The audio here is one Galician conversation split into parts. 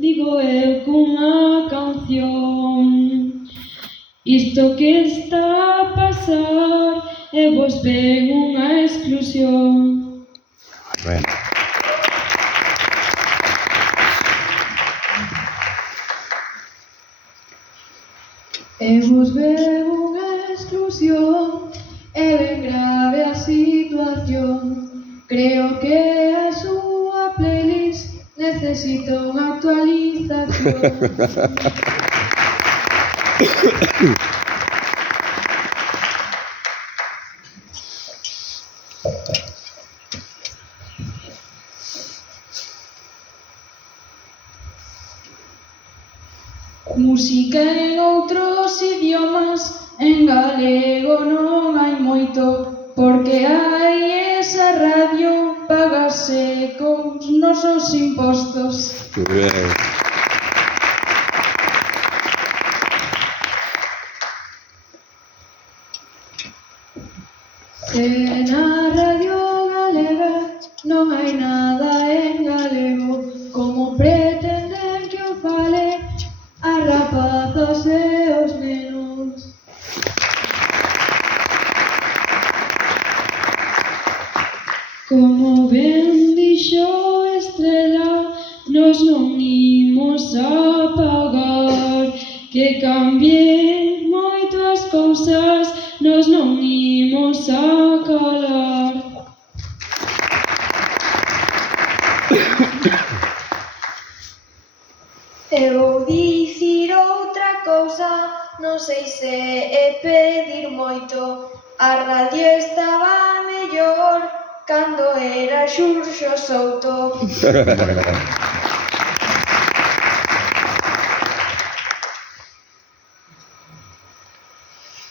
digo eu cunha canción. Isto que está a pasar e vos ven unha exclusión. Ben. E vos ven unha exclusión e ben grave a situación. Creo que a súa playlist necesita unha actualización. Música en outros idiomas, en galego non hai moito, porque hai esa radio pagase cos nosos impostos. Ben. Se na radio galega non hai nada en galego, como pretenden que o fale as rapazas e os nenos. Como ben dixo Estrela, nos non imos a pagar que cambien moito as cousas, nos non imos a calar. E vou dicir outra cousa, non sei se é pedir moito. A radio estaba mellor cando era Xurxo Souto.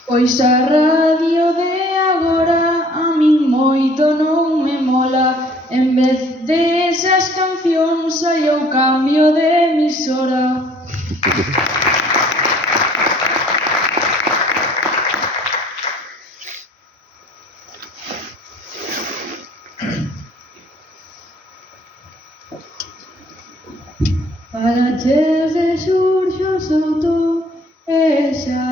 Pois a radio de agora a min moito non me mola. En vez desas cancións hai o cambio de emisora. Falaches de Xurxo Souto e xa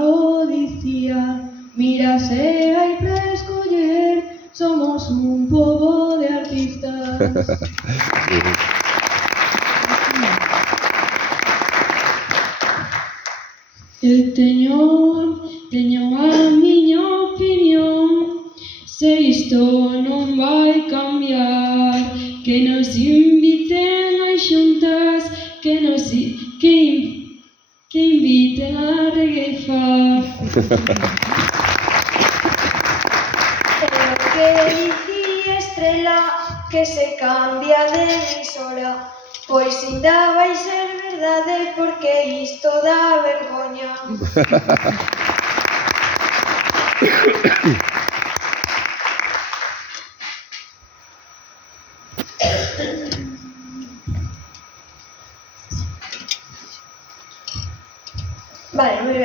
o dicía. Mira, se hai para escoller, somos un pobo de artistas. Eu teño a miña opinión, se isto non vai cambiar, que nos inviten ás xuntas, que inviten a regueifar. E o que dicía Estrela, que se cambia de emisora, pois ainda vai ser verdade, porque isto dá vergoña. Vale, moi ben.